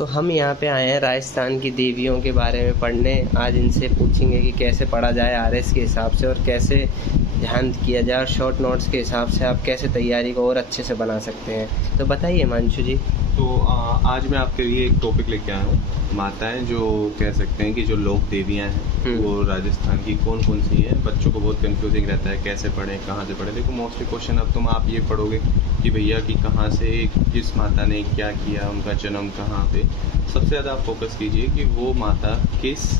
तो हम यहाँ पे आए हैं राजस्थान की देवियों के बारे में पढ़ने। आज इनसे पूछेंगे कि कैसे पढ़ा जाए आरएस के हिसाब से और कैसे ध्यान किया जाए और शॉर्ट नोट्स के हिसाब से आप कैसे तैयारी को और अच्छे से बना सकते हैं। तो बताइए हिमांशु जी। तो आज मैं आपके लिए एक टॉपिक लेके आया हूँ। माताएं जो कह सकते हैं कि जो लोक देवियाँ हैं वो राजस्थान की कौन कौन सी हैं। बच्चों को बहुत कंफ्यूजिंग रहता है कैसे पढ़ें, कहाँ से पढ़ें। देखो मोस्टली क्वेश्चन अब आप ये पढ़ोगे कि भैया कि कहाँ से किस माता ने क्या किया, उनका जन्म कहाँ पे। सबसे ज़्यादा आप फोकस कीजिए कि वो माता किस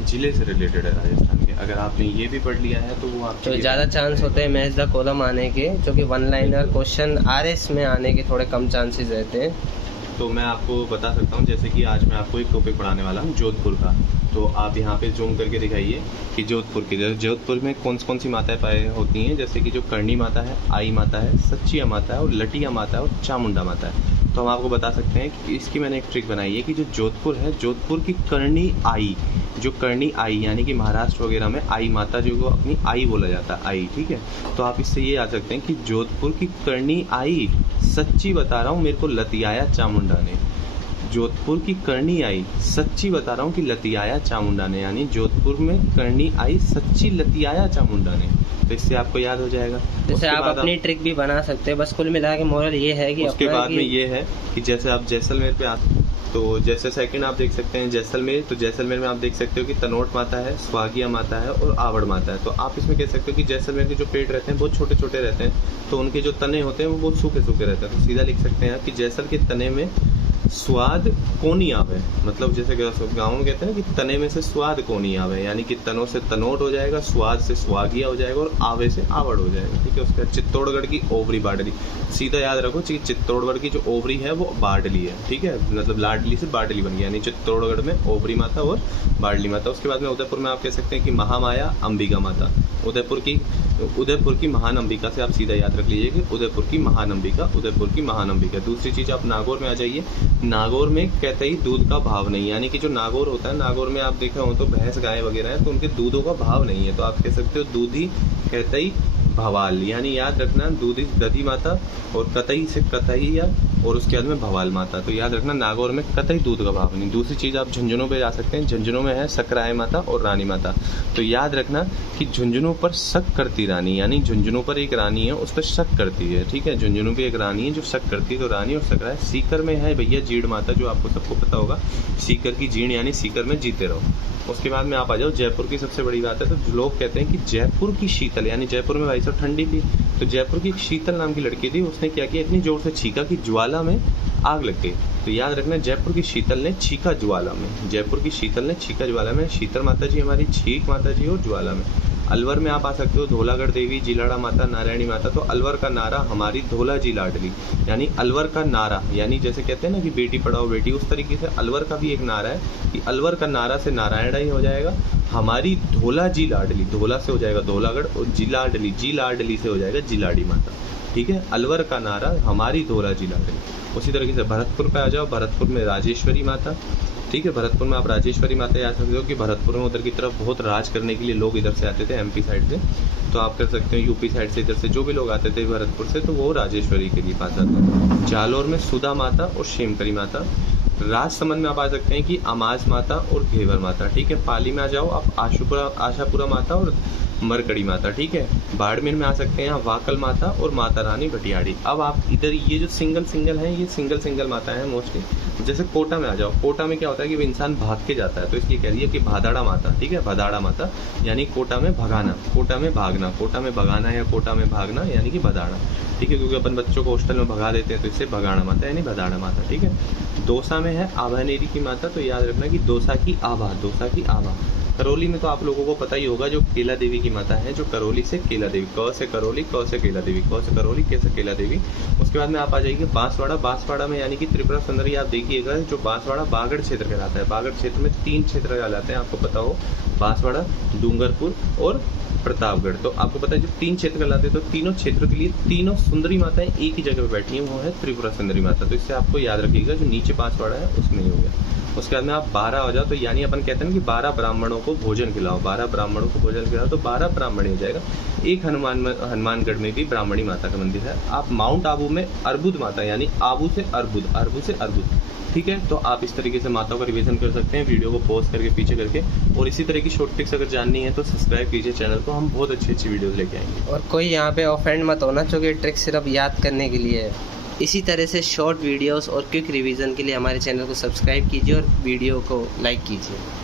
ज़िले से रिलेटेड है राजस्थान के। अगर आपने ये भी पढ़ लिया है तो वो आप तो ज़्यादा चांस होते हैं मैच द कॉलम आने के, क्योंकि वन लाइनर क्वेश्चन आरएस में आने के थोड़े कम चांसेस रहते हैं। तो मैं आपको बता सकता हूँ, जैसे कि आज मैं आपको एक टॉपिक पढ़ाने वाला हूँ जोधपुर का। तो आप यहाँ पे जूम करके दिखाइए कि जोधपुर में कौन सी माताएं पाए होती हैं। जैसे कि जो करणी माता है, आई माता है, सच्चिया माता है और लटिया माता है और चामुंडा माता है। तो हम आपको बता सकते हैं कि इसकी मैंने एक ट्रिक बनाई है कि जो जोधपुर है, जोधपुर की करणी आई, जो करणी आई यानी कि महाराष्ट्र वगैरह में आई माता जो को अपनी आई बोला जाता है, आई। ठीक है, तो आप इससे ये याद सकते हैं कि जोधपुर की करणी आई, सच्ची बता रहा हूँ, मेरे को लतियाया चामुंडा ने। जोधपुर की करणी आई, सच्ची बता रहा हूँ कि लतियाया चामुंडा ने, यानी जोधपुर में करणी आई, सच्ची लतियाया चामुंडा ने। तो इससे आपको याद हो जाएगा। जैसे आप अपनी ट्रिक भी बना सकते हैं। बस कुल मिला के मोरल ये है कि उसके बाद में ये है कि जैसे आप जैसलमेर पे आते हैं, तो जैसे सेकंड आप देख सकते हैं जैसलमेर। तो जैसलमेर में आप देख सकते हो कि तनोट माता है, स्वागिया माता है और आवड़ माता है। तो आप इसमें कह सकते हो कि जैसलमेर के जो पेड़ रहते हैं बहुत छोटे छोटे रहते हैं, तो उनके जो तने होते हैं वो बहुत सूखे सूखे रहते हैं। तो सीधा लिख सकते हैं कि जैसल के तने में स्वाद कोनी आवे। मतलब जैसे गाँव में कहते हैं कि तने में से स्वाद कोनी आवे, यानी कि तनों से तनोट हो जाएगा, स्वाद से स्वागिया हो जाएगा और आवे से आवड़ हो जाएगा। ठीक है, उसके बाद चित्तौड़गढ़ की ओवरी बाडली। सीधा याद रखो कि चित्तौड़गढ़ की जो ओवरी है वो बाडली है। ठीक है, मतलब लाडली से बाडली बन गया, यानी चित्तौड़गढ़ में ओवरी माता और बाडली माता। उसके बाद में उदयपुर में आप कह सकते हैं कि महामाया अंबिका माता। उदयपुर की महान अंबिका से आप सीधा याद रख लीजिए कि उदयपुर की महान अंबिका। दूसरी चीज आप नागौर में आ जाइए। नागौर में कहते ही दूध का भाव नहीं, यानी कि जो नागौर होता है, नागौर में आप देखे हो तो भैंस गाय वगैरह है, तो उनके दूधों का भाव नहीं है। तो आप कह सकते हो दूधी कहते ही भवाल, यानी याद रखना दूधी दधी माता और कतई से कतईया और उसके बाद में भवाल माता। तो याद रखना नागौर में कतई दूध का भाव नहीं। दूसरी चीज़ आप झुंझुनू पे जा सकते हैं। झुंझुनू में है सकराय माता और रानी माता। तो याद रखना कि झुंझुनू पर शक करती रानी, यानी झुंझुनू पर एक रानी है, उस पर शक करती है। ठीक है, झुंझुनू पे एक रानी है जो शक करती है, तो रानी और सकराय। सीकर में है भैया जीड़ माता, जो आपको सबको पता होगा, सीकर की जीण, यानी सीकर में जीते रहो। उसके बाद में आप आ जाओ जयपुर की सबसे बड़ी बात है। तो लोग कहते हैं कि जयपुर की शीतल, यानी जयपुर में भाई साहब ठंडी थी, तो जयपुर की एक शीतल नाम की लड़की थी, उसने क्या किया, इतनी जोर से छींका कि ज्वाला में आग लग गई। तो याद रखना जयपुर की शीतल ने छींका ज्वाला में, जयपुर की शीतल ने छींका ज्वाला में। शीतल माता जी हमारी छींक माता जी और ज्वाला में। अलवर में आप आ सकते हो धौलागढ़ देवी, जिलाड़ा माता, नारायणी माता। तो अलवर का नारा हमारी धौला जी लाडली, यानी अलवर का नारा, यानी जैसे कहते हैं ना कि बेटी पढ़ाओ बेटी, उस तरीके से अलवर का भी एक नारा है कि अलवर का नारा से नारायण ही हो जाएगा, हमारी धौला जी लाडली, धौला से हो जाएगा धौलागढ़ और जी लाडली से हो जाएगा जिलाड़ी माता। ठीक है, अलवर का नारा हमारी धौला जी लाडली। उसी तरीके से भरतपुर पे आ जाओ, भरतपुर में राजेश्वरी माता। ठीक है, भरतपुर में आप राजेश्वरी माता याद सकते हो कि भरतपुर में उधर की तरफ बहुत राज करने के लिए लोग इधर से आते थे, एमपी साइड से। तो आप कर सकते हो यूपी साइड से, इधर से जो भी लोग आते थे भरतपुर से, तो वो राजेश्वरी के लिए पास जाते हैं। जालौर में सुधा माता और शेमकरी माता। राजसमंद में आप आ सकते हैं कि अमाज माता और घेवर माता। ठीक है, पाली में आ जाओ आप आशापुरा माता और मरकड़ी माता। ठीक है, बाड़मेर में आ सकते हैं वाकल माता और माता रानी भटियाड़ी। अब आप इधर ये जो सिंगल हैं, ये सिंगल माता है मोस्टली। जैसे कोटा में आ जाओ, कोटा में क्या होता है कि इंसान भाग के जाता है, तो इसलिए कह रही है कि भादाड़ा माता। ठीक है, भादाड़ा माता यानी कोटा में भगाना, कोटा में भागना, कोटा में भगाना या कोटा में भागना यानी कि भदाड़ा। ठीक है, क्योंकि अपन बच्चों को हॉस्टल में भगा देते हैं, तो इससे भगाड़ा माता यानी भदाड़ा माता। ठीक है, दौसा में है आभानेरी की माता। तो याद रखना कि दौसा की आभा। करौली में तो आप लोगों को पता ही होगा, जो केला देवी की माता है, जो करौली से केला देवी, क से करौली, क से केला देवी, क से करौली, के से केला देवी। उसके बाद में आप आ जाइए बांसवाड़ा में, यानी कि त्रिपुरा सुंदरी। आप देखिएगा जो बांसवाड़ा बागड़ क्षेत्र कहलाता है। बागड़ क्षेत्र में 3 क्षेत्र कहलाते हैं, आपको पता हो, बांसवाड़ा, डूंगरपुर और प्रतापगढ़। तो आपको पता है जो 3 क्षेत्र कहलाते हैं, तो तीनों क्षेत्र के लिए तीनों सुंदरी माताएं एक ही जगह पे बैठी हैं, वो है त्रिपुरा सुंदरी माता। तो इससे आपको याद रखिएगा जो नीचे बांसवाड़ा है उसमें ही हो गया। उसके बाद में आप 12 हो जाओ, तो यानी अपन कहते हैं कि 12 ब्राह्मणों को भोजन खिलाओ, 12 ब्राह्मणों को भोजन खिलाओ, तो 12 ब्राह्मणी हो जाएगा। एक हनुमानगढ़ में भी ब्राह्मणी माता का मंदिर है। आप माउंट आबू में अर्बुद माता, यानी आबू से अर्बुद, ठीक है। तो आप इस तरीके से माताओं का रिवीजन कर सकते हैं, वीडियो को पॉज करके पीछे करके। और इसी तरह की शॉर्ट ट्रिक्स अगर जाननी है तो सब्सक्राइब कीजिए चैनल को, हम बहुत अच्छी अच्छी वीडियोस लेके आएंगे। और कोई यहाँ पे ऑफेंड मत होना, क्योंकि ट्रिक सिर्फ याद करने के लिए है। इसी तरह से शॉर्ट वीडियोस और क्विक रिवीजन के लिए हमारे चैनल को सब्सक्राइब कीजिए और वीडियो को लाइक कीजिए।